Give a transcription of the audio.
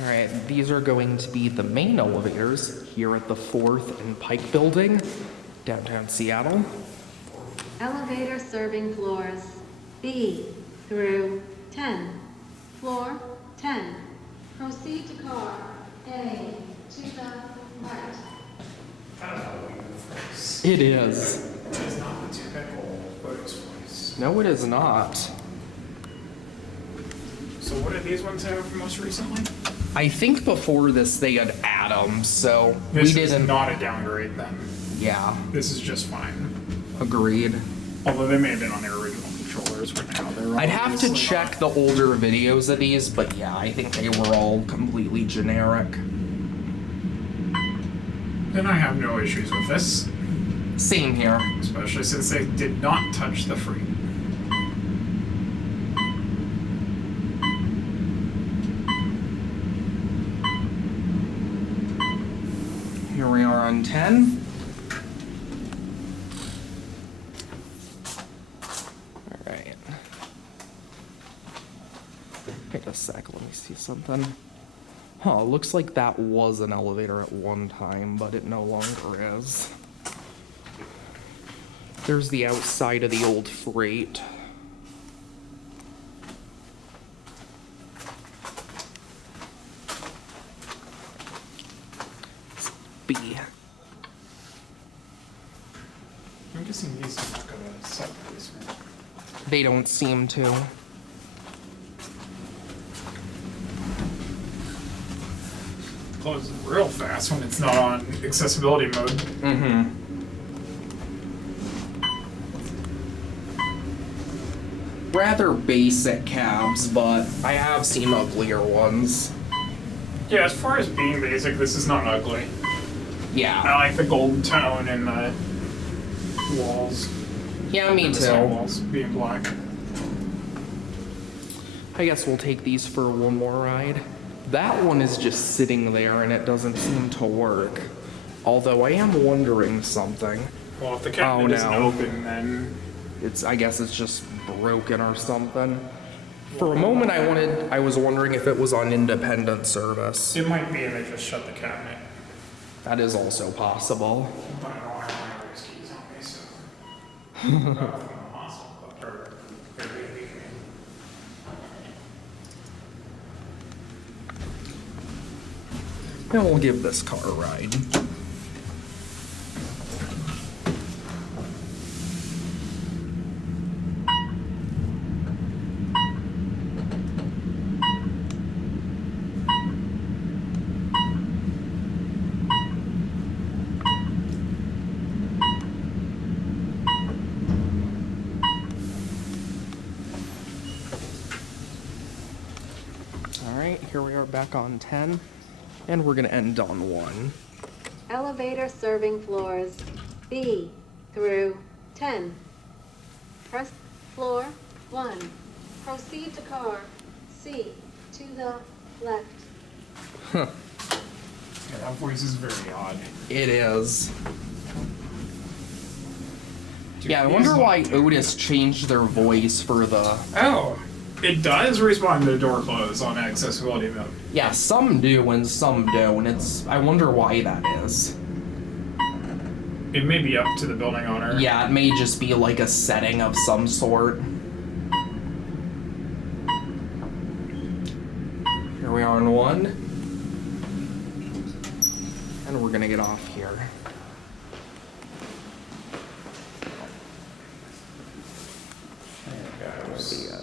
All right, these are going to be the main elevators here at the 4th and Pike building, downtown Seattle. Elevator serving floors B through 10. Floor 10. Proceed to car A to the right. It is. It is not the typical Otis voice. No, it is not. So what did these ones have most recently? I think before this they had Adam, so This we is didn't. not a downgrade then. Yeah, This is just fine. agreed. Although they may have been on their original controllers, but now they're I'd have to obviously check not. the older videos of these, but yeah, I think they were all completely generic. And I have no issues with this, Same here. especially since they did not touch the free. Here we are on 10. Alright. Wait a sec, let me see something. Huh, looks like that was an elevator at one time, but it no longer is. There's the outside of the old freight. B. I'm guessing these are not going to sub basement. They don't seem to. Closes real fast when it's not on accessibility mode. Mm-hmm. Rather basic cabs, but I have seen uglier ones. Yeah, as far as being basic, this is not ugly. Yeah. I like the gold tone and the walls. Yeah, me and the side too. walls being black. I guess we'll take these for one more ride. That one is just sitting there and it doesn't seem to work. Although I am wondering something. Well, if the cabinet isn't no. open, then I guess it's just broken or something. For a moment I was wondering if it was on independent service. it might be and they just shut the cabinet. That is also possible. But I don't have my Otis keys on me, so. Not from the hospital, or Airbnb. And we'll give this car a ride. Alright, here we are back on 10. And we're gonna end on 1. Elevator serving floors B through 10. Press floor 1. Proceed to car C to the left. Yeah, that voice is very odd. It is. Dude, Yeah, I he's wonder not why good. Otis changed their voice for the... Oh, it does respond to door close on accessibility mode. Yeah, some do and some don't. I wonder why that is. It may be up to the building owner. Yeah, it may just be like a setting of some sort. Here we are on 1. And we're gonna get off here. There it goes. See ya.